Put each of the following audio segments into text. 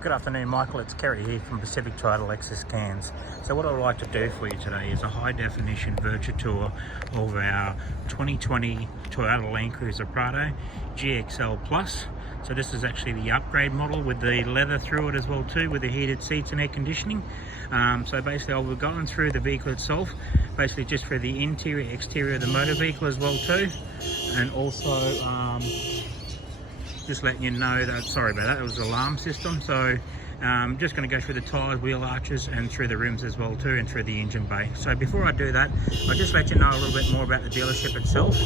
Good afternoon, Michael. It's Kerry here from Pacific Title Lexus Cairns. So what I'd like to do for you today is a high definition virtual tour of our 2020 Toyota Landcruiser Prado GXL Plus. So this is actually the upgrade model with the leather through it as well too, with the heated seats and air conditioning. So basically I'll be going through the vehicle itself, basically just for the interior, exterior of the motor vehicle as well too, and also just letting you know that, sorry about that, it was the alarm system. So just going to go through the tyres, wheel arches and through the rims as well too, and through the engine bay. So before I do that, I'll just let you know a little bit more about the dealership itself.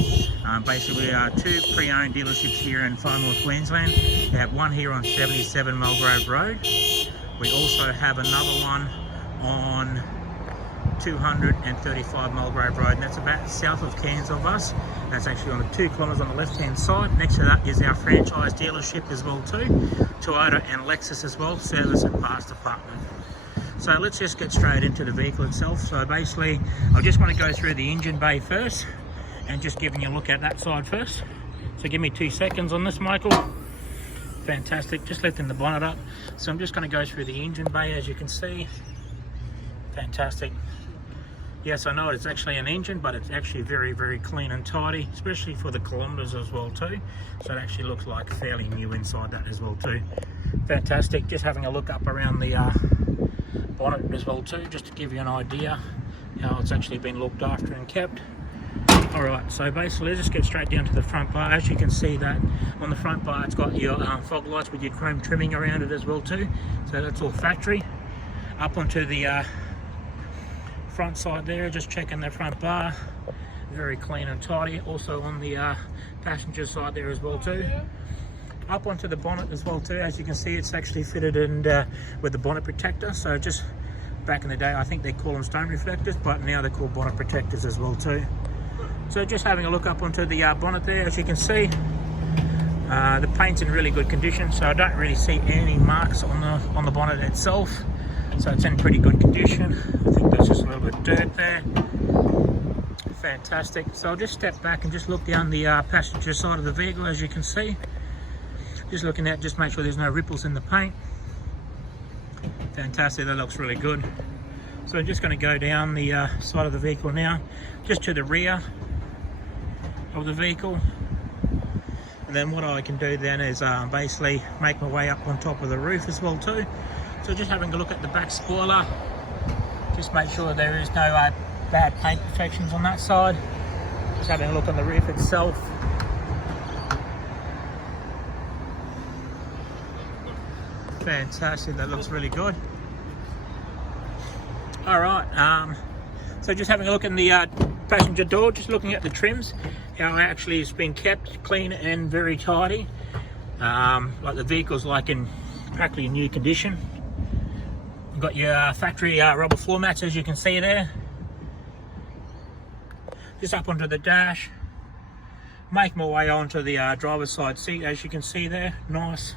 Basically we are two pre-owned dealerships here in far north Queensland. We have one here on 77 Mulgrove Road. We also have another one on 235 Mulgrove Road, and that's about south of Cairns of us. That's actually on the 2 kilometres on the left hand side. Next to that is our franchise dealership as well too, Toyota and Lexus as well, service and parts department. So let's just get straight into the vehicle itself. So basically I just want to go through the engine bay first and just giving you a look at that side first. So give me 2 seconds on this, Michael. Fantastic, just lifting the bonnet up. So I'm just going to go through the engine bay, as you can see. Fantastic. Yes, I know it's actually an engine, but it's actually very, very clean and tidy, especially for the kilometres as well too. So it actually looks like fairly new inside that as well too. Fantastic. Just having a look up around the bonnet as well too, just to give you an idea how it's actually been looked after and kept. Alright, so basically let's just get straight down to the front bar. As you can see that on the front bar, it's got your fog lights with your chrome trimming around it as well too. So that's all factory. Up onto the front side there, just checking the front bar, very clean and tidy. Also on the passenger side there as well too. Up onto the bonnet as well too, as you can see it's actually fitted in with the bonnet protector. So just back in the day I think they call them stone reflectors, but now they're called bonnet protectors as well too. So just having a look up onto the bonnet there, as you can see the paint's in really good condition, so I don't really see any marks on the bonnet itself. So it's in pretty good condition. I think there's just a little bit of dirt there. Fantastic. So I'll just step back and just look down the passenger side of the vehicle, as you can see. Just looking at, just make sure there's no ripples in the paint. Fantastic, that looks really good. So I'm just going to go down the side of the vehicle now, just to the rear of the vehicle. And then what I can do then is basically make my way up on top of the roof as well too. So just having a look at the back spoiler, just make sure there is no bad paint imperfections on that side. Just having a look on the roof itself. Fantastic, that looks really good. Alright, so just having a look in the passenger door, just looking at the trims, how it actually has been kept clean and very tidy. Like the vehicle's like in practically new condition. You've got your factory rubber floor mats, as you can see there. Just up onto the dash. Make my way onto the driver's side seat, as you can see there. Nice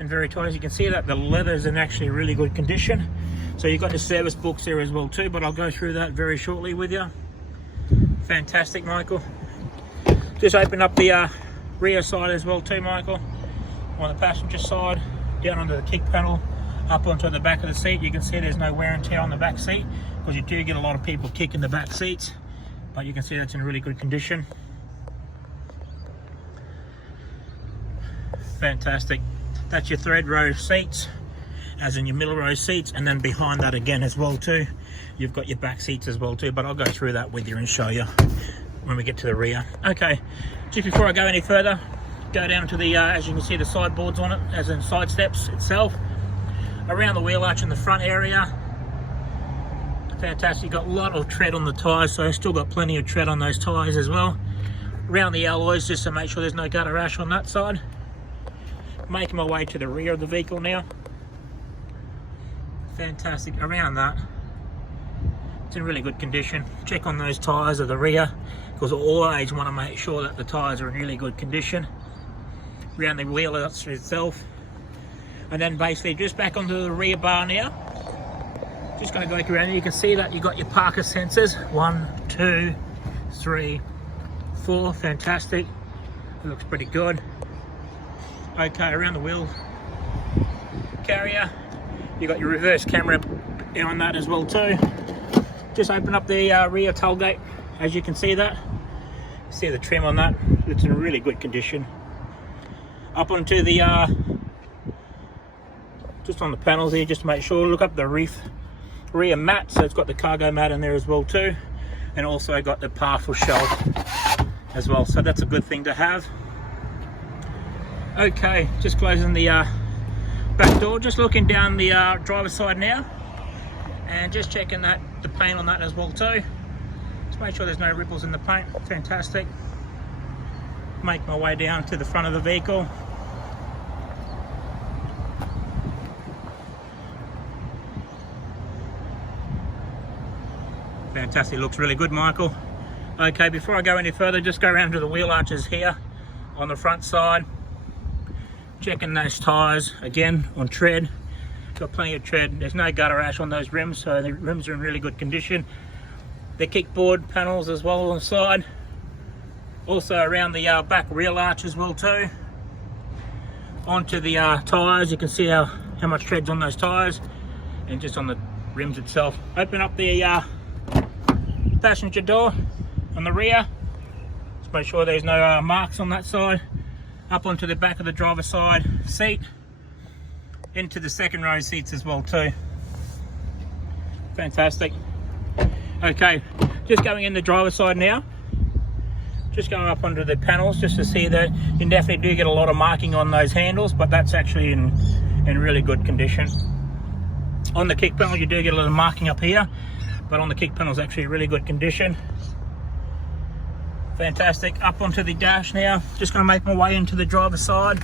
and very tight. As you can see that the leather's in actually really good condition. So you've got the service books there as well too, but I'll go through that very shortly with you. Fantastic, Michael. Just open up the rear side as well too, Michael. On the passenger side, down onto the kick panel, up onto the back of the seat. You can see there's no wear and tear on the back seat, because you do get a lot of people kicking the back seats, but you can see that's in really good condition. Fantastic. That's your third row seats, as in your middle row seats, and then behind that again as well too, you've got your back seats as well too, but I'll go through that with you and show you when we get to the rear. Okay, just before I go any further, go down to the as you can see the sideboards on it, as in side steps itself. Around the wheel arch in the front area, fantastic. You've got a lot of tread on the tyres, so still got plenty of tread on those tyres as well. Around the alloys, just to make sure there's no gutter rash on that side. Making my way to the rear of the vehicle now. Fantastic. Around that, it's in really good condition. Check on those tyres of the rear, because I always want to make sure that the tyres are in really good condition. Around the wheel arch itself. And then basically just back onto the rear bar now. Just going to go around. You can see that you've got your parker sensors. 1, 2, 3, 4. Fantastic. It looks pretty good. Okay, around the wheel carrier. You got your reverse camera on that as well too. Just open up the rear tailgate. As you can see that, see the trim on that, it's in really good condition. Up onto the just on the panels here, just to make sure, look up the rear mat, so it's got the cargo mat in there as well too, and also got the powerful shelf as well, so that's a good thing to have. Okay, just closing the back door, just looking down the driver's side now, and just checking that the paint on that as well too. Just make sure there's no ripples in the paint. Fantastic. Make my way down to the front of the vehicle. Fantastic, looks really good, Michael. Okay, before I go any further, just go around to the wheel arches here on the front side. Checking those tyres again on tread. Got plenty of tread. There's no gutter ash on those rims, so the rims are in really good condition. The kickboard panels as well on the side. Also around the back wheel arch as well too. Onto the tyres, you can see how much tread's on those tyres, and just on the rims itself. Open up the passenger door on the rear. Just make sure there's no marks on that side. Up onto the back of the driver's side seat. Into the second row seats as well too. Fantastic. Okay, just going in the driver's side now. Just going up onto the panels just to see that you definitely do get a lot of marking on those handles, but that's actually in really good condition. On the kick panel you do get a little marking up here, but on the kick panel is actually really good condition. Fantastic. Up onto the dash now. Just going to make my way into the driver's side.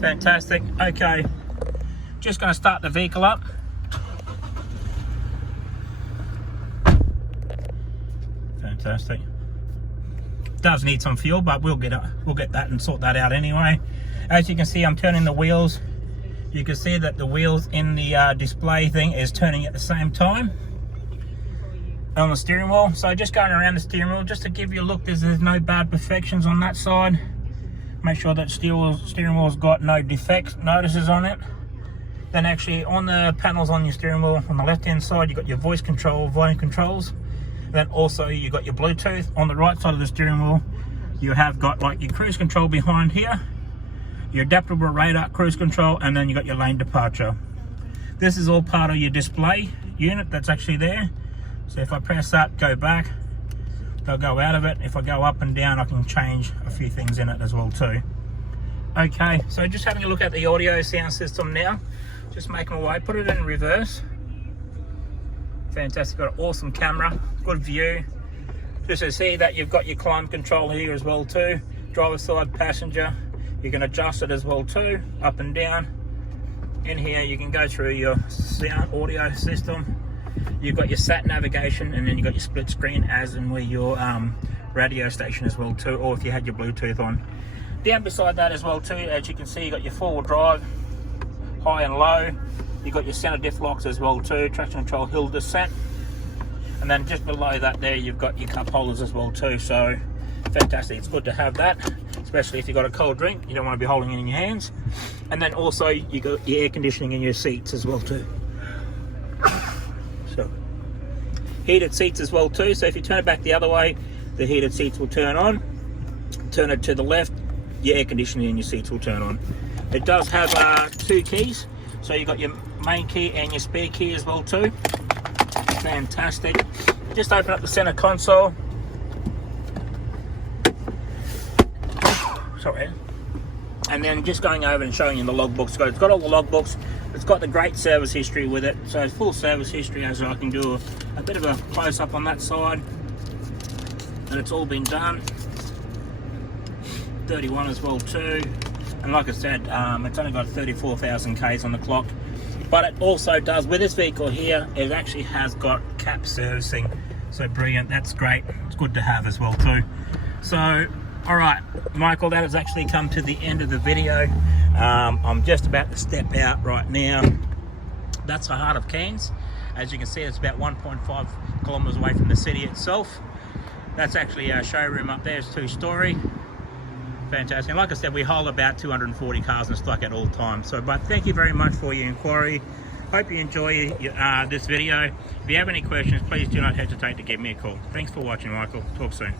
Fantastic. Okay, just going to start the vehicle up. Fantastic. Does need some fuel, but we'll get that and sort that out anyway. As you can see, I'm turning the wheels. You can see that the wheels in the display thing is turning at the same time on the steering wheel. So just going around the steering wheel just to give you a look. There's no bad perfections on that side. Make sure that steering wheel's got no defects notices on it. Then actually on the panels on your steering wheel on the left hand side, you've got your voice control, volume controls. Then also you got your Bluetooth. On the right side of the steering wheel, you have got like your cruise control behind here, your adaptable radar cruise control, and then you got your lane departure. This is all part of your display unit that's actually there. So if I press that, go back, they'll go out of it. If I go up and down, I can change a few things in it as well too. Okay, so just having a look at the audio sound system now. Just making my way, put it in reverse. Fantastic, got an awesome camera, good view. Just to see that you've got your climate control here as well too. Driver side, passenger, you can adjust it as well too, up and down. In here you can go through your sound audio system. You've got your sat navigation, and then you've got your split screen as and where your radio station as well too, or if you had your Bluetooth on. Down beside that as well too, as you can see, you got your four-wheel drive, high and low. You've got your center diff locks as well too, traction control, hill descent. And then just below that there, you've got your cup holders as well too. So fantastic, it's good to have that, especially if you've got a cold drink, you don't want to be holding it in your hands. And then also you got your air conditioning in your seats as well too. So heated seats as well too, so if you turn it back the other way, the heated seats will turn on. Turn it to the left, your air conditioning in your seats will turn on. It does have two keys, so you've got your main key and your spare key as well too. Fantastic. Just open up the center console. Sorry. And then just going over and showing you the logbooks. So it's got all the logbooks. It's got the great service history with it. So it's full service history, as I can do a bit of a close up on that side. And it's all been done. 31 as well too. And like I said, it's only got 34,000 Ks on the clock. But it also does, with this vehicle here, it actually has got cap servicing. So brilliant, that's great. It's good to have as well too. So, all right, Michael, that has actually come to the end of the video. I'm just about to step out right now. That's the heart of Cairns. As you can see, it's about 1.5 kilometers away from the city itself. That's actually our showroom up there. It's two-story. Fantastic. And like I said, we hold about 240 cars in stock at all times. So, but thank you very much for your inquiry. Hope you enjoy this video. If you have any questions, please do not hesitate to give me a call. Thanks for watching, Michael. Talk soon.